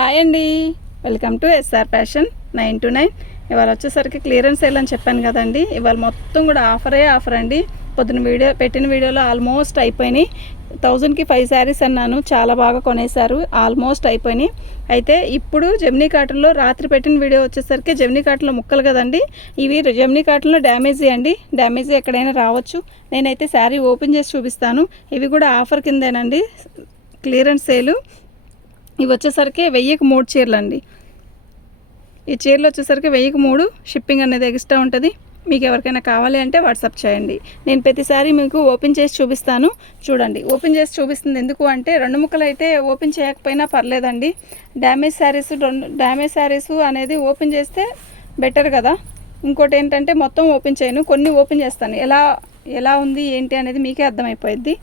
Hi అండి. Welcome to SR fashion nine two nine ఇవాళ వచ్చేసరికి క్లియరెన్స్ సేల్ అని చెప్పాను కదండి. ఇవాళ మొత్తం కూడా ఆఫరే ఆఫర్ అండి. పొద్దున వీడియో పెట్టిన వీడియోలో ఆల్మోస్ట్ అయిపోయినాయి. థౌజండ్కి ఫైవ్ శారీస్ అన్నాను. చాలా బాగా కొనేశారు. ఆల్మోస్ట్ అయిపోయినాయి. అయితే ఇప్పుడు జెమినీ కాటన్లో రాత్రి పెట్టిన వీడియో వచ్చేసరికి జెమినీ కాటన్లో ముక్కలు కదండి. ఇవి జెమినీ కాటన్లో డ్యామేజ్ అండి. డ్యామేజ్ ఎక్కడైనా రావచ్చు. నేనైతే శారీ ఓపెన్ చేసి చూపిస్తాను. ఇవి కూడా ఆఫర్ కిందేనండి. క్లియరెన్స్ సేలు ఇవి వచ్చేసరికి వెయ్యికి మూడు చీరలు అండి ఈ చీరలు వచ్చేసరికి వెయ్యికి మూడు. షిప్పింగ్ అనేది ఎక్స్ట్రా ఉంటుంది. మీకు ఎవరికైనా కావాలి అంటే వాట్సాప్ చేయండి. నేను ప్రతిసారి మీకు ఓపెన్ చేసి చూపిస్తాను. చూడండి ఓపెన్ చేసి చూపిస్తుంది ఎందుకు అంటే రెండు ముక్కలు అయితే ఓపెన్ చేయకపోయినా పర్లేదండి. డ్యామేజ్ శారీస్ డ్యామేజ్ శారీస్ అనేది ఓపెన్ చేస్తే బెటర్ కదా. ఇంకోటి ఏంటంటే మొత్తం ఓపెన్ చేయను. కొన్ని ఓపెన్ చేస్తాను. ఎలా ఎలా ఉంది ఏంటి అనేది మీకే అర్థమైపోయింది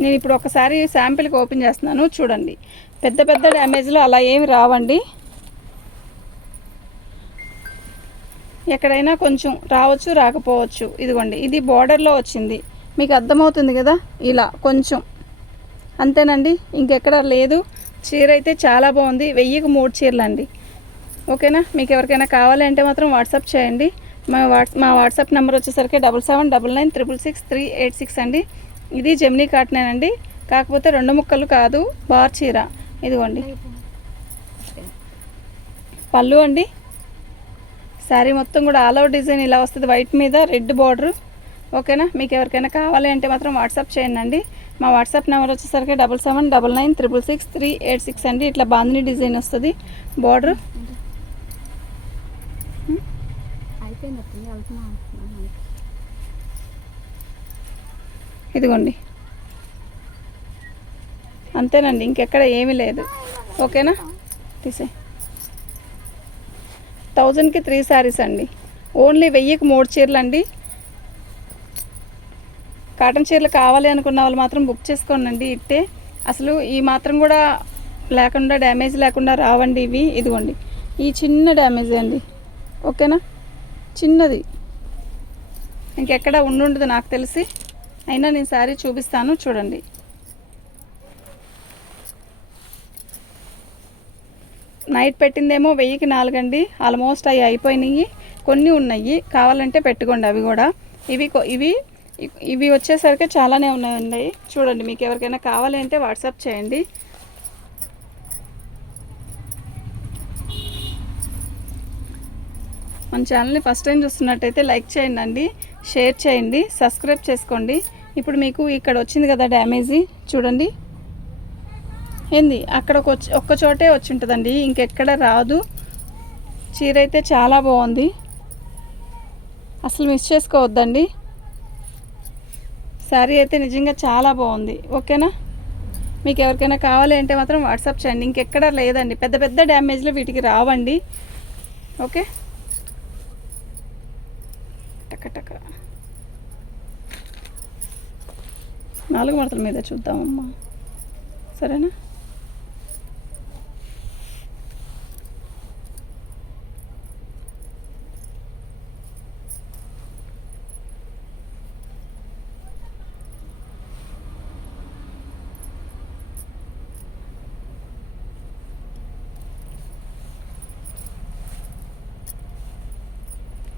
నేను ఇప్పుడు ఒకసారి శాంపిల్కి ఓపెన్ చేస్తున్నాను చూడండి. పెద్ద పెద్ద డ్యామేజ్లు అలా ఏమి రావండి. ఎక్కడైనా కొంచెం రావచ్చు రాకపోవచ్చు. ఇదిగోండి ఇది బార్డర్లో వచ్చింది. మీకు అర్థమవుతుంది కదా? ఇలా కొంచెం. అంతేనండి? ఇంకెక్కడ లేదు. చీర అయితే చాలా బాగుంది. వెయ్యికి మూడు చీరలు అండి ఓకేనా? మీకు ఎవరికైనా కావాలి అంటే మాత్రం వాట్సాప్ చేయండి. మా వాట్స్ మా వాట్సాప్ నెంబర్ వచ్చేసరికి double seven double nine triple six three eight six అండి. ఇది జెమినీ కాటనేనండి. కాకపోతే రెండు ముక్కలు కాదు బార్ చీర. ఇదిగోండి. పళ్ళు అండి. శారీ మొత్తం కూడా ఆల్ అవుట్ డిజైన్ ఇలా వస్తుంది. వైట్ మీద రెడ్ బార్డర్. ఓకేనా? మీకు ఎవరికైనా కావాలి అంటే మాత్రం వాట్సాప్ చేయండి అండి. మా వాట్సాప్ నెంబర్ వచ్చేసరికి double seven double nine triple six three eight six అండి. ఇట్లా బాందిని డిజైన్ వస్తుంది. బార్డర్. అయిపోయింది? ఇదిగోండి. అంతేనండి ఇంకెక్కడ ఏమీ లేదు. ఓకేనా? తీసే. థౌజండ్కి త్రీ శారీస్ అండి. ఓన్లీ వెయ్యికి మూడు చీరలు అండి. కాటన్ చీరలు కావాలి అనుకున్న వాళ్ళు మాత్రం బుక్ చేసుకోండి ఇట్టే. అసలు ఈ మాత్రం కూడా లేకుండా డ్యామేజ్ లేకుండా రావండి ఇవి. ఇదిగోండి. ఈ చిన్న డ్యామేజ్ అండి. ఓకేనా? చిన్నది. ఇంకెక్కడ ఉండుండదు నాకు తెలిసి. అయినా నేను శారీ చూపిస్తాను చూడండి. నైట్ పెట్టిందేమో వెయ్యికి నాలుగండి. ఆల్మోస్ట్ అవి అయిపోయినాయి. కొన్ని ఉన్నాయి. కావాలంటే పెట్టుకోండి అవి కూడా. ఇవి ఇవి ఇవి వచ్చేసరికి చాలానే ఉన్నాయండి. చూడండి మీకు ఎవరికైనా కావాలి అంటే వాట్సాప్ చేయండి. మన ఛానల్ని ఫస్ట్ టైం చూస్తున్నట్టయితే లైక్ చేయండి అండి షేర్ చేయండి సబ్స్క్రైబ్ చేసుకోండి. ఇప్పుడు మీకు ఇక్కడ వచ్చింది కదా డ్యామేజీ చూడండి. ఏంది? అక్కడ వచ్చి- ఒక్క చోటే వచ్చి ఉంటుందండి. ఇంకెక్కడ రాదు. చీర అయితే చాలా బాగుంది. అసలు మిస్ చేసుకోవద్దండి. శారీ అయితే నిజంగా చాలా బాగుంది. ఓకేనా? మీకు ఎవరికైనా కావాలి అంటే మాత్రం వాట్సాప్ చేయండి. ఇంకెక్కడ లేదండి. పెద్ద పెద్ద డ్యామేజ్లు వీటికి రావండి. ఓకే? టక టక. నాలుగు మడతల మీద చూద్దామమ్మా. సరేనా?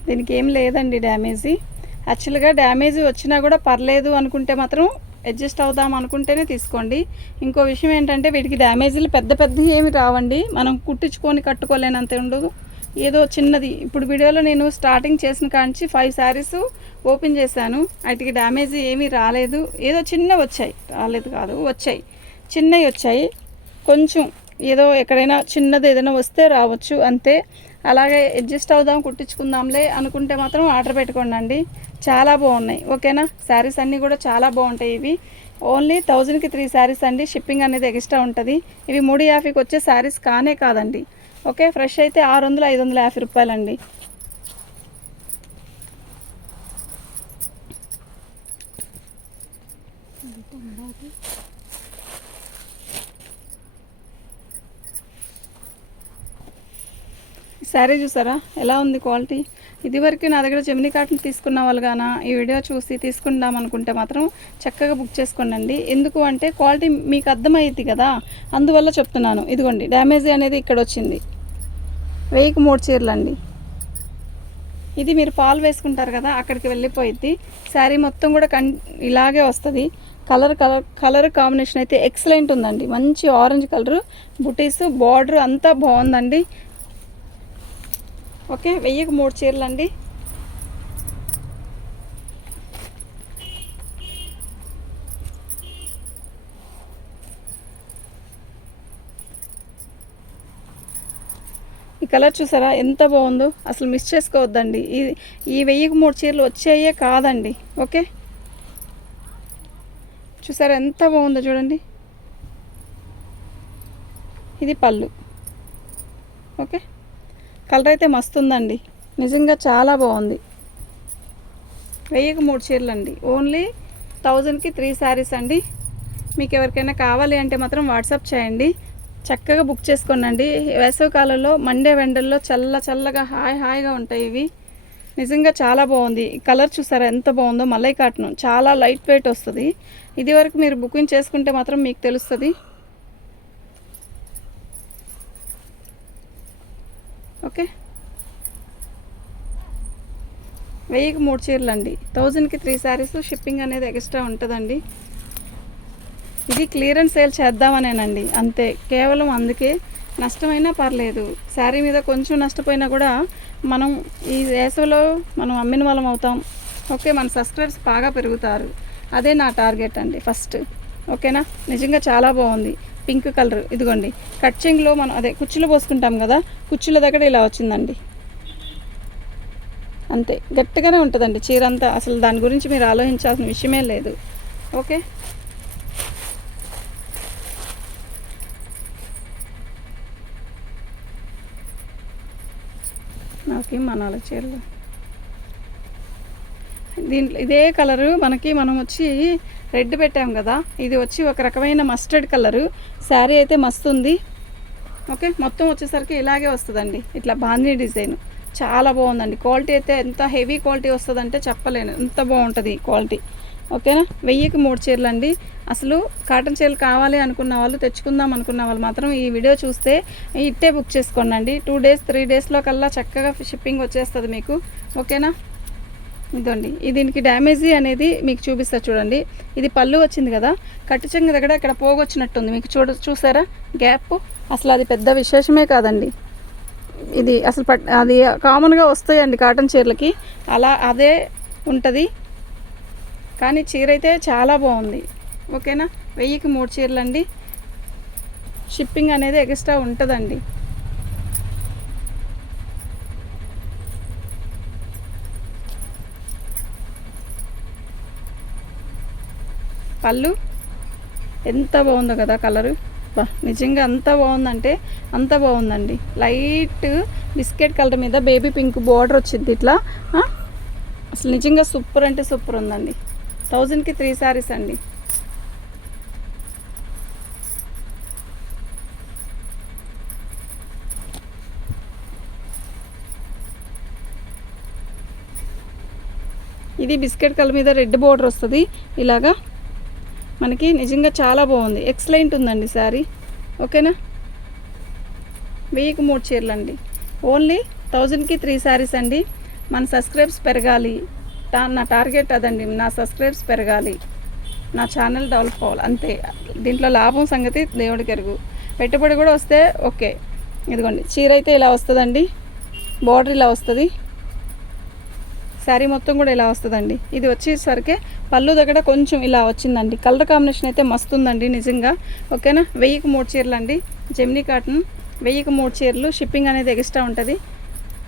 దీనికి ఏం లేదండి డ్యామేజీ. యాక్చువల్గా డ్యామేజ్ వచ్చినా కూడా పర్లేదు అనుకుంటే మాత్రం అడ్జస్ట్ అవుదాం అనుకుంటేనే తీసుకోండి. ఇంకో విషయం ఏంటంటే వీటికి డ్యామేజీలు పెద్ద పెద్దవి ఏమి రావండి. మనం కుట్టించుకొని కట్టుకోలేనంత ఉండదు. ఏదో చిన్నది. ఇప్పుడు వీడియోలో నేను స్టార్టింగ్ చేసిన కాంచి ఫైవ్ శారీస్ ఓపెన్ చేశాను. వాటికి డ్యామేజ్ ఏమీ రాలేదు. ఏదో చిన్న వచ్చాయి. రాలేదు కాదు వచ్చాయి. చిన్నవి వచ్చాయి. కొంచెం ఏదో ఎక్కడైనా చిన్నది ఏదైనా వస్తే రావచ్చు అంతే. అలాగే అడ్జస్ట్ అవుదాం కుట్టించుకుందాంలే అనుకుంటే మాత్రం ఆర్డర్ పెట్టుకోండి చాలా బాగున్నాయి. ఓకేనా? శారీస్ అన్నీ కూడా చాలా బాగుంటాయి ఇవి. ఓన్లీ థౌజండ్కి త్రీ శారీస్ అండి. షిప్పింగ్ అనేది ఎక్స్ట్రా ఉంటుంది. ఇవి మూడు యాభైకి వచ్చే శారీస్ కానే కాదండి. ఓకే? ఫ్రెష్ అయితే ఆరు వందలు ఐదు వందల యాభై రూపాయలండి. శారీ చూసారా? ఎలా ఉంది క్వాలిటీ? ఇదివరకు నా దగ్గర జమినీ కాటన్ తీసుకున్న వాళ్ళు గాన ఈ వీడియో చూసి తీసుకుందాం అనుకుంటే మాత్రం చక్కగా బుక్ చేసుకోండి ఎందుకు అంటే క్వాలిటీ మీకు అర్థమయ్యింది కదా? అందువల్ల చెప్తున్నాను. ఇదిగోండి డ్యామేజ్ అనేది ఇక్కడ వచ్చింది. వెయ్యికి మూడు చీరలు అండి ఇది మీరు పాలు వేసుకుంటారు కదా అక్కడికి వెళ్ళిపోయిద్ది. శారీ మొత్తం కూడా కన్ ఇలాగే వస్తుంది. కలర్ కలర్ కలర్ కాంబినేషన్ అయితే ఎక్సలెంట్ ఉందండి. మంచి ఆరెంజ్ కలర్ బుటీస్ బార్డర్ అంతా బాగుందండి. ఓకే వెయ్యికి మూడు చీరలు అండి ఈ కలర్ చూసారా ఎంత బాగుందో. అసలు మిస్ చేసుకోవద్దండి. ఈ ఈ వెయ్యికి మూడు చీరలు వచ్చాయే కాదండి. ఓకే? చూసారా ఎంత బాగుందో చూడండి. ఇది పళ్ళు. ఓకే? కలర్ అయితే మస్తు ఉందండి నిజంగా చాలా బాగుంది. వెయ్యికి మూడు చీరలు అండి ఓన్లీ థౌజండ్కి త్రీ శారీస్ అండి. మీకు ఎవరికైనా కావాలి అంటే మాత్రం వాట్సాప్ చేయండి. చక్కగా బుక్ చేసుకోండి వేసవి కాలంలో మండే వెండల్లో చల్ల చల్లగా హాయ్ హాయిగా ఉంటాయి ఇవి. నిజంగా చాలా బాగుంది. కలర్ చూసారా ఎంత బాగుందో మలై కాటన్. చాలా లైట్ వెయిట్ వస్తుంది. ఇది వరకు మీరు బుకింగ్ చేసుకుంటే మాత్రం మీకు తెలుస్తుంది. ఓకే. వెయ్యికి మూడు చీరలు అండి థౌజండ్కి త్రీ శారీస్ షిప్పింగ్ అనేది ఎక్స్ట్రా ఉంటుందండి. ఇది క్లియరెన్స్ సేల్ చేద్దామనేనండి. అంతే. కేవలం అందుకే నష్టమైనా పర్లేదు. శారీ మీద కొంచెం నష్టపోయినా కూడా మనం ఈ వేసవిలో మనం అమ్మిన వాళ్ళం అవుతాం. ఓకే మన సబ్స్క్రైబర్స్ బాగా పెరుగుతారు. అదే నా టార్గెట్ అండి ఫస్ట్. ఓకేనా? నిజంగా చాలా బాగుంది. Pink colour. ఇదిగోండి. కట్చింగ్లో మనం అదే కుచ్చులు పోసుకుంటాం కదా కుచ్చుల దగ్గర ఇలా వచ్చిందండి. అంతే. గట్టిగానే ఉంటుందండి చీర అంతా. అసలు దాని గురించి మీరు ఆలోచించాల్సిన విషయమే లేదు. ఓకే? ఓకే మనాల చీరలు. దీంట్లో ఇదే కలరు మనకి మనం వచ్చి రెడ్ పెట్టాం కదా. ఇది వచ్చి ఒక రకమైన మస్టర్డ్ కలరు. శారీ అయితే మస్తు ఉంది. ఓకే మొత్తం వచ్చేసరికి ఇలాగే వస్తుందండి. ఇట్లా బాందీ డిజైన్. చాలా బాగుందండి. క్వాలిటీ అయితే ఎంత హెవీ క్వాలిటీ వస్తుందంటే చెప్పలేను. ఎంత బాగుంటుంది క్వాలిటీ. ఓకేనా? వెయ్యికి మూడు చీరలు అండి. అసలు కాటన్ చీరలు కావాలి అనుకున్న వాళ్ళు తెచ్చుకుందాం అనుకున్న వాళ్ళు మాత్రం ఈ వీడియో చూస్తే ఇట్టే బుక్ చేసుకోండి టూ డేస్ త్రీ డేస్లో కల్లా చక్కగా షిప్పింగ్ వచ్చేస్తుంది మీకు. ఓకేనా? ఇదండి. ఇది దీనికి డ్యామేజీ అనేది మీకు చూపిస్తా చూడండి. ఇది పళ్ళు వచ్చింది కదా కట్టుచెంగ దగ్గర ఇక్కడ పోగొచ్చినట్టుంది మీకు చూడ చూసారా? గ్యాప్. అసలు అది పెద్ద విశేషమే కాదండి. ఇది అసలు పట్ అది కామన్గా వస్తాయండి కాటన్ చీరలకి. అలా అదే ఉంటుంది. కానీ చీర అయితే చాలా బాగుంది. ఓకేనా? వెయ్యికి మూడు చీరలు అండి షిప్పింగ్ అనేది ఎక్స్ట్రా ఉంటుందండి. పళ్ళు ఎంత బాగుందో కదా కలరు. బా నిజంగా అంత బాగుందంటే అంత బాగుందండి. లైట్ బిస్కెట్ కలర్ మీద బేబీ పింక్ బార్డర్ వచ్చింది ఇట్లా. అసలు నిజంగా సూపర్ అంటే సూపర్ ఉందండి. థౌజండ్కి త్రీ శారీస్ అండి. ఇది బిస్కెట్ కలర్ మీద రెడ్ బోర్డర్ వస్తుంది. ఇలాగా మనకి నిజంగా చాలా బాగుంది. ఎక్సలెంట్ ఉందండి శారీ ఓకేనా? వెయ్యికి మూడు చీరలు అండి ఓన్లీ థౌజండ్కి త్రీ శారీస్ అండి. మన సబ్స్క్రైబ్స్ పెరగాలి. నా టార్గెట్ అదండి. నా సబ్స్క్రైబ్స్ పెరగాలి. నా ఛానల్ డెవలప్ అవ్వాలి. అంతే. దీంట్లో లాభం సంగతి దేవుడికి ఎరుగు పెట్టుబడి కూడా వస్తే ఓకే. ఇదిగోండి. చీర అయితే ఇలా వస్తుందండి. బార్డర్ ఇలా వస్తుంది. శారీ మొత్తం కూడా ఇలా వస్తుందండి. ఇది వచ్చేసరికి పళ్ళు దగ్గర కొంచెం ఇలా వచ్చిందండి. కలర్ కాంబినేషన్ అయితే మస్తు ఉందండి నిజంగా. ఓకేనా? వెయ్యికి మూడు చీరలు అండి జెమినీ కాటన్ వెయ్యికి మూడు చీరలు. షిప్పింగ్ అనేది ఎక్స్ట్రా ఉంటుంది.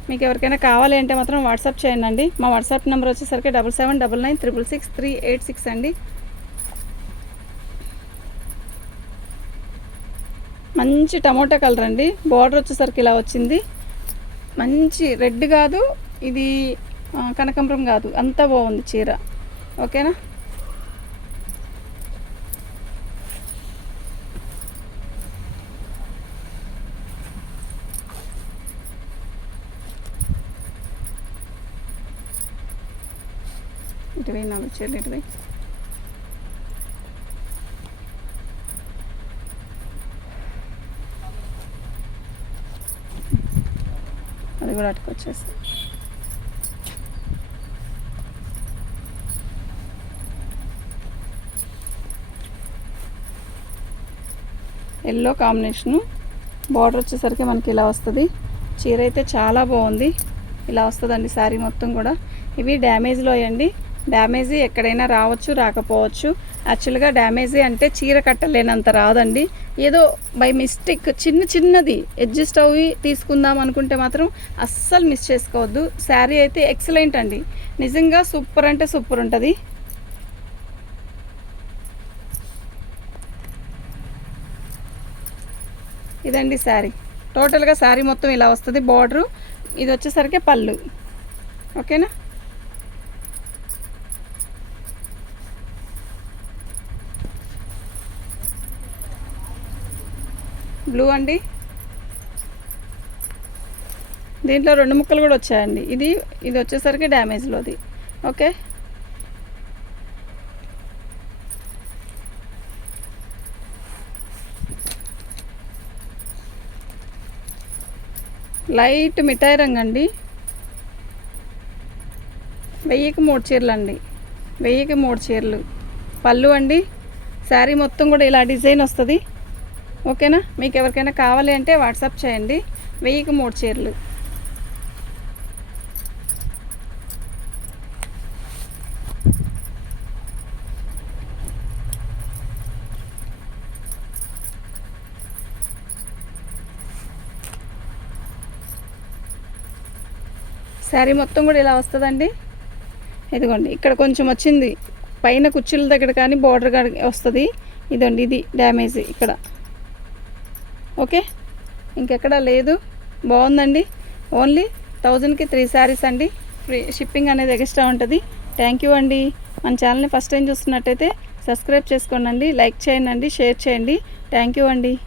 మీకు ఎవరికైనా కావాలి అంటే మాత్రం వాట్సాప్ చేయండి అండి మా వాట్సాప్ నెంబర్ వచ్చేసరికి double seven double nine triple six three eight six అండి. మంచి టమోటా కలర్ అండి. బార్డర్ వచ్చేసరికి ఇలా వచ్చింది. మంచి రెడ్ కాదు. ఇది కనకంబరం కాదు. అంతా బాగుంది చీర. ఓకేనా? ఇటువై నాలుగు చీరలు ఇటువై అది కూడా అటుకొచ్చేస్తాను ఎల్లో కాంబినేషను. బార్డర్ వచ్చేసరికి మనకి ఇలా వస్తుంది. చీర అయితే చాలా బాగుంది. ఇలా వస్తుందండి శారీ మొత్తం కూడా. ఇవి డ్యామేజ్లో అయ్యండి. డ్యామేజీ ఎక్కడైనా రావచ్చు రాకపోవచ్చు. యాక్చువల్గా డ్యామేజీ అంటే చీర కట్టలేనంత రాదండి. ఏదో బై మిస్టేక్ చిన్న చిన్నది అడ్జస్ట్ అవి తీసుకుందాం అనుకుంటే మాత్రం అస్సలు మిస్ చేసుకోవద్దు. శారీ అయితే ఎక్సలెంట్ అండి. నిజంగా సూపర్ అంటే సూపర్ ఉంటుంది. ఇదండి శారీ. టోటల్గా శారీ మొత్తం ఇలా వస్తుంది. బార్డరు ఇది వచ్చేసరికి పళ్ళు. ఓకేనా? బ్లూ అండి. దీంట్లో రెండు ముక్కలు కూడా వచ్చాయండి. ఇది ఇది వచ్చేసరికి డ్యామేజ్లోది. ఓకే? లైట్ మిఠాయి రంగు అండి. వెయ్యికి మూడు చీరలు అండి. వెయ్యికి మూడు చీరలు. పళ్ళు అండి. శారీ మొత్తం కూడా ఇలా డిజైన్ వస్తుంది. ఓకేనా? మీకు ఎవరికైనా కావాలి అంటే వాట్సాప్ చేయండి. వెయ్యికి మూడు చీరలు. శారీ మొత్తం కూడా ఇలా వస్తుందండి. ఇదిగోండి ఇక్కడ కొంచెం వచ్చింది. పైన కుర్చీల దగ్గర కానీ బార్డర్ కానీ వస్తుంది. ఇదండి ఇది డ్యామేజ్ ఇక్కడ. ఓకే? ఇంకెక్కడ లేదు. బాగుందండి. ఓన్లీ థౌజండ్కి త్రీ శారీస్ అండి. ఫ్రీ షిప్పింగ్ అనేది ఎక్స్ట్రా ఉంటుంది. థ్యాంక్ యూ అండి. మన ఛానల్ని ఫస్ట్ టైం చూస్తున్నట్టయితే సబ్స్క్రైబ్ చేసుకోండి లైక్ చేయండి షేర్ చేయండి. థ్యాంక్ యూ అండి.